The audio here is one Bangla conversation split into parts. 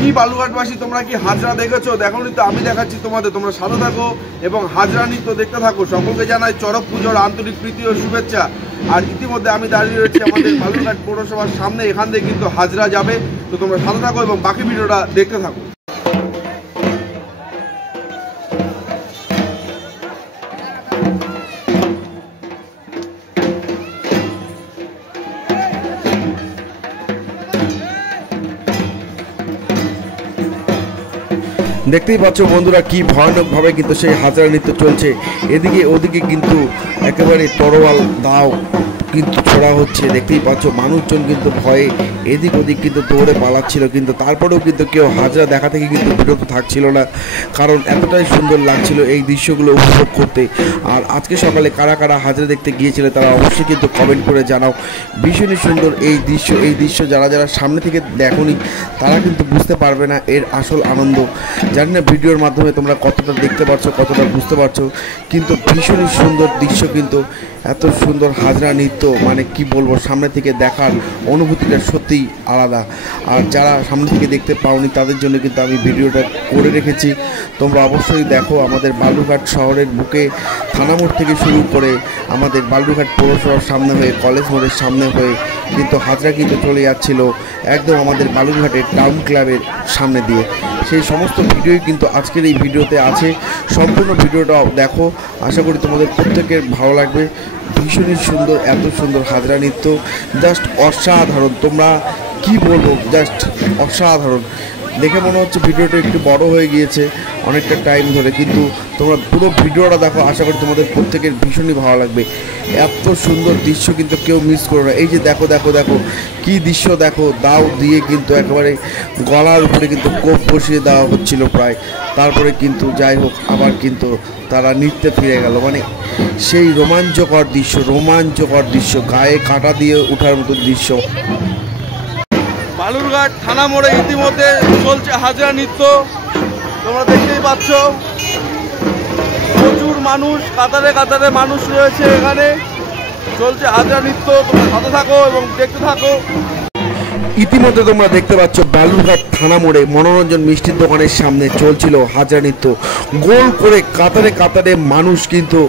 কি বালুঘাটবাসী তোমরা কি হাজরা দেখেছো? দেখোনি তো, আমি দেখাচ্ছি তোমাদের, তোমরা সাথে থাকো এবং হাজরা নৃত্য দেখতে থাকো। সকলকে জানাই চড়ক পুজোর আন্তরিক প্রীতি ও শুভেচ্ছা। আর ইতিমধ্যে আমি দাঁড়িয়ে রয়েছি আমাদের বালুরঘাট পৌরসভার সামনে, এখান থেকে কিন্তু হাজরা যাবে। তো তোমরা সাথে থাকো এবং বাকি ভিডিওটা দেখতে থাকো। দেখতেই পাচ্ছ বন্ধুরা কি ভয়ানকভাবে কিন্তু সেই হাজরা নৃত্য চলছে। এদিকে ওদিকে কিন্তু একেবারে তরোয়াল দাও কিন্তু ছোড়া হচ্ছে। দেখতেই পাচ্ছ মানুষজন কিন্তু ভয়ে এদিক ওদিক কিন্তু দৌড়ে পালাচ্ছিল, কিন্তু তারপরেও কিন্তু কেউ হাজরা দেখা থেকে কিন্তু বিরত থাকছিল না, কারণ এতটাই সুন্দর লাগছিল এই দৃশ্যগুলো উপভোগ করতে। আর আজকে সকালে কারা কারা হাজরা দেখতে গিয়েছিল তারা অবশ্যই কিন্তু কমেন্ট করে জানাও। ভীষণই সুন্দর এই দৃশ্য যারা যারা সামনে থেকে দেখোনি তারা কিন্তু বুঝতে পারবে না এর আসল আনন্দ। জানি না ভিডিওর মাধ্যমে তোমরা কতটা দেখতে পারছো, কতটা বুঝতে পারছো, কিন্তু ভীষণই সুন্দর দৃশ্য। কিন্তু এত সুন্দর হাজরা নৃত্য মানে কি বলবো, সামনে থেকে দেখার অনুভূতিটা সত্যিই আলাদা। আর যারা সামনে থেকে দেখতে পাওনি তাদের জন্য কিন্তু আমি ভিডিওটা করে রেখেছি, তোমরা অবশ্যই দেখো। আমাদের বালুরঘাট শহরের বুকে থানা মোড় থেকে শুরু করে আমাদের বালুরঘাট পৌরসভার সামনে হয়ে কলেজ মোড়ের সামনে হয়ে কিন্তু হাজরা কিন্তু চলে যাচ্ছিল একদম আমাদের বালুরঘাটের টাউন ক্লাবের সামনে দিয়ে। সেই সমস্ত ভিডিওই কিন্তু আজকের এই ভিডিওতে আছে, সম্পূর্ণ ভিডিওটা দেখো, আশা করি তোমাদের প্রত্যেকের ভালো লাগবে। ভীষণই সুন্দর, এত সুন্দর হাজরা নৃত্য, জাস্ট অসাধারণ। তোমরা কি বলবো, জাস্ট অসাধারণ। দেখে মনে হচ্ছে ভিডিওটা একটু বড় হয়ে গিয়েছে অনেকটা টাইম ধরে, কিন্তু তোমরা পুরো ভিডিওটা দেখো, আশা করি তোমাদের প্রত্যেকের ভীষণই ভালো লাগবে। এত সুন্দর দৃশ্য কিন্তু কেউ মিস করো না। এই যে দেখো দেখো দেখো কি দৃশ্য, দেখো দাও দিয়ে কিন্তু একেবারে গলার উপরে কিন্তু কোপ বসিয়ে দেওয়া হচ্ছিল প্রায়, তারপরে কিন্তু যাই হোক আবার কিন্তু তারা নৃত্যে ফিরে গেল। মানে সেই রোমাঞ্চকর দৃশ্য, গায়ে কাঁটা দিয়ে ওঠার মতো দৃশ্য। বালুরঘাট থানা মোড়ে ইতিমধ্যে চলছে হাজরা নৃত্য, তোমরা দেখতেই পাচ্ছ। প্রচুর মানুষ, কাতারে কাতারে মানুষ রয়েছে, এখানে চলছে হাজরা নৃত্য। তোমরা সাথে থাকো এবং দেখতে থাকো। ইতিমধ্যে তোমরা দেখতে পাচ্ছ বালুরঘাট থানা মোড়ে মনোরঞ্জন মিষ্টির দোকানের সামনে চলছিল হাজরা নৃত্য। গোল করে কাতারে কাতারে মানুষ কিন্তু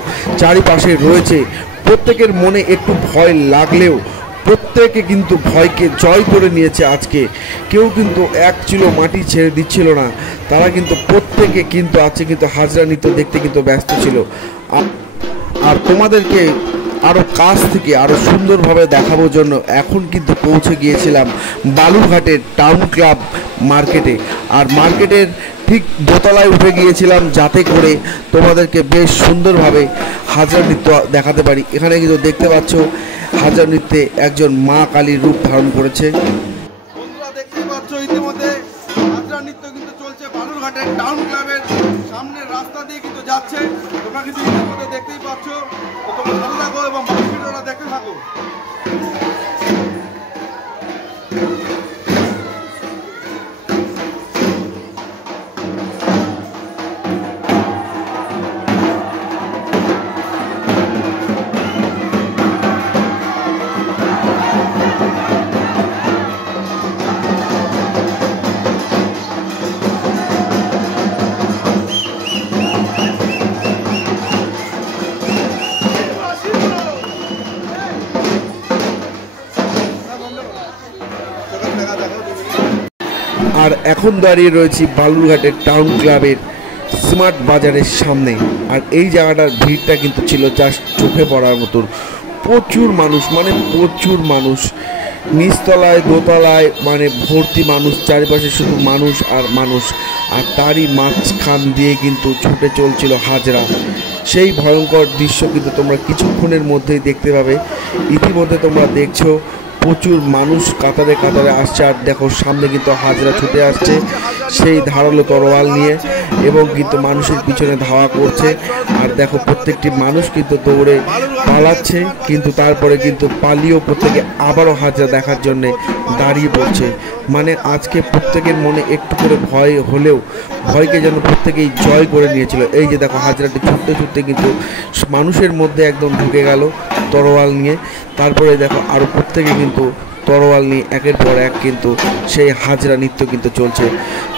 চারিপাশে রয়েছে। প্রত্যেকের মনে একটু ভয় লাগলেও প্রত্যেকে কিন্তু ভয়কে জয় করে নিয়েছে আজকে। কেউ কিন্তু এক চুলো মাটি ছেড়ে দিচ্ছিল না, তারা কিন্তু প্রত্যেকে কিন্তু আছে কিন্তু হাজরা নৃত্য দেখতে কিন্তু ব্যস্ত ছিল। আর তোমাদেরকে আরও কাছ থেকে আরও সুন্দরভাবে দেখানোর জন্য এখন কিন্তু পৌঁছে গিয়েছিলাম বালুরঘাটের টাউন ক্লাব মার্কেটে। আর মার্কেটের ঠিক দোতলায় উঠে গিয়েছিলাম যাতে করে তোমাদেরকে বেশ সুন্দরভাবে হাজরা নৃত্য দেখাতে পারি। এখানে কিন্তু দেখতে পাচ্ছ হাজরা নৃত্যে একজন মা কালীর রূপ ধারণ করেছে। বন্ধুরা দেখতেই পাচ্ছ ইতিমধ্যে হাজরা নৃত্য কিন্তু চলছে বালুরঘাটের টাউন ক্লাবের সামনের রাস্তা দিয়ে কিন্তু যাচ্ছে। তোমরা কিন্তু ইতিমধ্যে দেখতেই পাচ্ছ। তো তোমরা ভালো থাকো এবং বাকি ভিডিওটা দেখতে থাকো। আর এখন দাঁড়িয়ে রয়েছি বালুরঘাটের টাউন ক্লাবের স্মার্ট বাজারের সামনে। আর এই জায়গাটার ভিড়টা কিন্তু ছিল জাস্ট চোখে পড়ার মতন। প্রচুর মানুষ, মানে প্রচুর মানুষ, নিচতলায় দোতলায় মানে ভর্তি মানুষ, চারিপাশে শুধু মানুষ আর মানুষ। আর তারই মাঝখান দিয়ে কিন্তু ছুটে চলছিল হাজরা। সেই ভয়ঙ্কর দৃশ্য কিন্তু তোমরা কিছুক্ষণের মধ্যেই দেখতে পাবে। ইতিমধ্যে তোমরা দেখছো প্রচুর মানুষ কাতারে কাতারে আসছে। আর দেখো সামনে কিন্তু হাজরা ছুটে আসছে সেই ধারালো তরোয়াল নিয়ে, এবং কিন্তু মানুষের পিছনে ধাওয়া করছে। আর দেখো প্রত্যেকটি মানুষ কিন্তু দৌড়ে পালাচ্ছে, কিন্তু তারপরে কিন্তু পালিয়েও প্রত্যেকে আবারও হাজরা দেখার জন্যে দাঁড়িয়ে পড়ছে। মানে আজকে প্রত্যেকের মনে একটু করে ভয় হলেও ভয়কে যেন প্রত্যেকেই জয় করে নিয়েছিল। এই যে দেখো হাজরাটি ছুটতে ছুটতে কিন্তু মানুষের মধ্যে একদম ঢুকে গেল তরোয়াল নিয়ে। তারপরে দেখো আরও প্রত্যেকে কিন্তু তরোয়াল নিয়ে একের পর এক কিন্তু সেই হাজরা নৃত্য কিন্তু চলছে।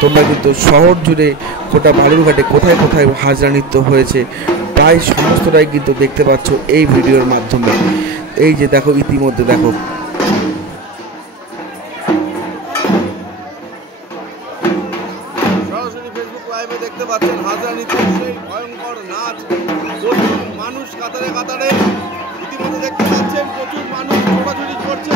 তোমরা কিন্তু শহর জুড়ে গোটা বালুরঘাটে কোথায় কোথায় হাজরা নৃত্য হয়েছে প্রায় সমস্তটাই কিন্তু দেখতে পাচ্ছ এই ভিডিওর মাধ্যমে। এই যে দেখো, ইতিমধ্যে দেখো সরাসরি ফেসবুক লাইভে দেখতে পাচ্ছেন হাজরা নৃত্য, সেই ভয়ঙ্কর নাচ। প্রচুর মানুষ কাতারে কাতারে, ইতিমধ্যে দেখতে পাচ্ছেন প্রচুর মানুষ ছোটাছুটি করছে।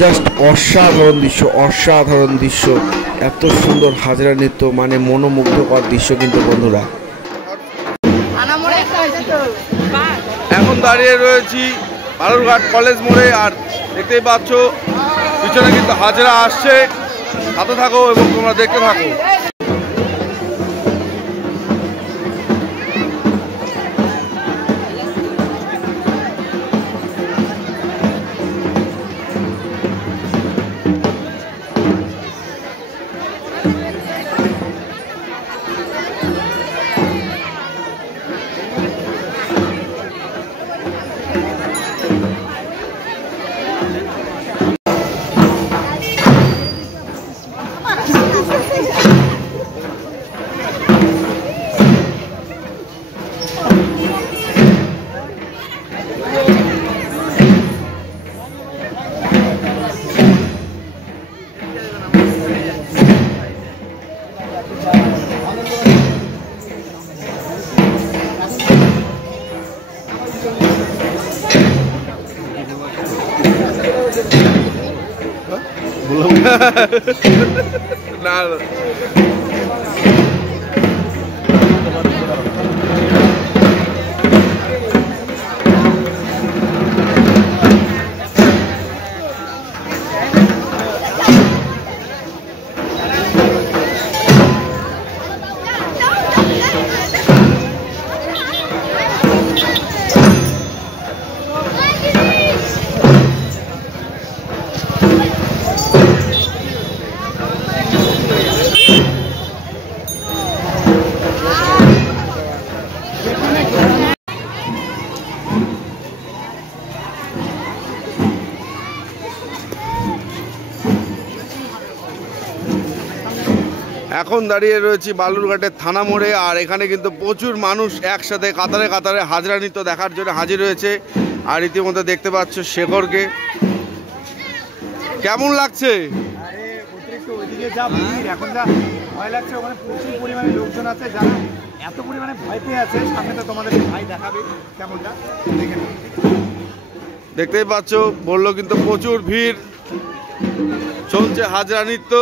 জাস্ট অসাধারণ দৃশ্য, অসাধারণ দৃশ্য। এত সুন্দর হাজরা নৃত্য, মানে মনোমুগ্ধকর দৃশ্য কিন্তু বন্ধুরা। এখন দাঁড়িয়ে রয়েছি বালুরঘাট কলেজ মোড়ে, আর দেখতেই পাচ্ছ পিছনে কিন্তু হাজরা আসছে। সাথে থাকো এবং তোমরা দেখতে থাকো। না এখন দাঁড়িয়ে রয়েছি বালুরঘাটের থানা মোড়ে, আর এখানে কিন্তু প্রচুর মানুষ একসাথে কাতারে কাতারে হাজরা নৃত্য দেখার জন্য হাজির হয়েছে। আর ইতিমধ্যে দেখতে পাচ্ছ শেখরকে। কেমন লাগছে? ওইদিকে যা ভিড়, এখন যা ভয় লাগছে, ওখানে প্রচুর পরিমাণে লোকজন আছে যারা এত পরিমাণে ভয় পেয়ে আছে। সামনে তো তোমাদের ভাই দেখাবে কেমনটা, দেখে নিন। দেখতেই পাচ্ছ, বললো কিন্তু প্রচুর ভিড়, চলছে হাজরা নৃত্য।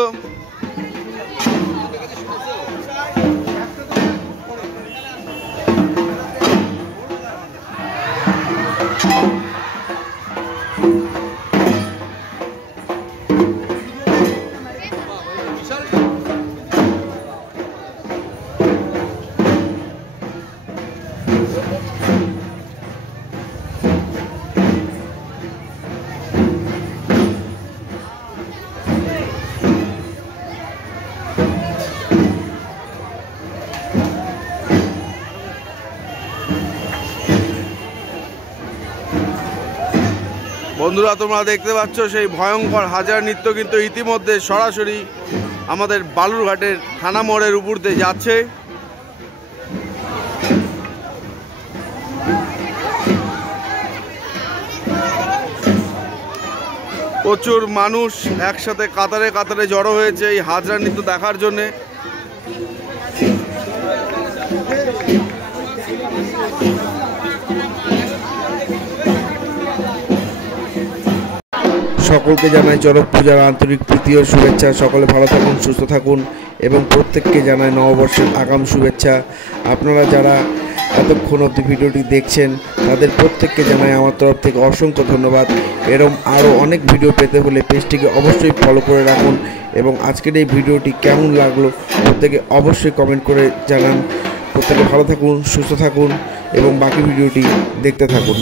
বন্ধুরা, তোমরা দেখতে পাচ্ছ সেই ভয়ঙ্কর হাজরা নৃত্য কিন্তু ইতিমধ্যে সরাসরি আমাদের বালুরঘাটের থানা মোড়ের উপর দিয়ে যাচ্ছে। প্রচুর মানুষ একসাথে কাতারে কাতারে জড়ো হয়েছে এই হাজরা নৃত্য দেখার জন্যে। সকলকে জানাই চড়ক পূজার আন্তরিক প্রীতি ও শুভেচ্ছা। সকলে ভালো থাকুন, সুস্থ থাকুন এবং প্রত্যেককে জানাই নববর্ষের আগাম শুভেচ্ছা। আপনারা যারা এতক্ষণ অবধি ভিডিওটি দেখছেন তাদের প্রত্যেককে জানাই আমার তরফ থেকে অসংখ্য ধন্যবাদ। এরকম আরও অনেক ভিডিও পেতে হলে পেজটিকে অবশ্যই ফলো করে রাখুন এবং আজকের এই ভিডিওটি কেমন লাগলো প্রত্যেকে অবশ্যই কমেন্ট করে জানান। প্রত্যেকে ভালো থাকুন, সুস্থ থাকুন এবং বাকি ভিডিওটি দেখতে থাকুন।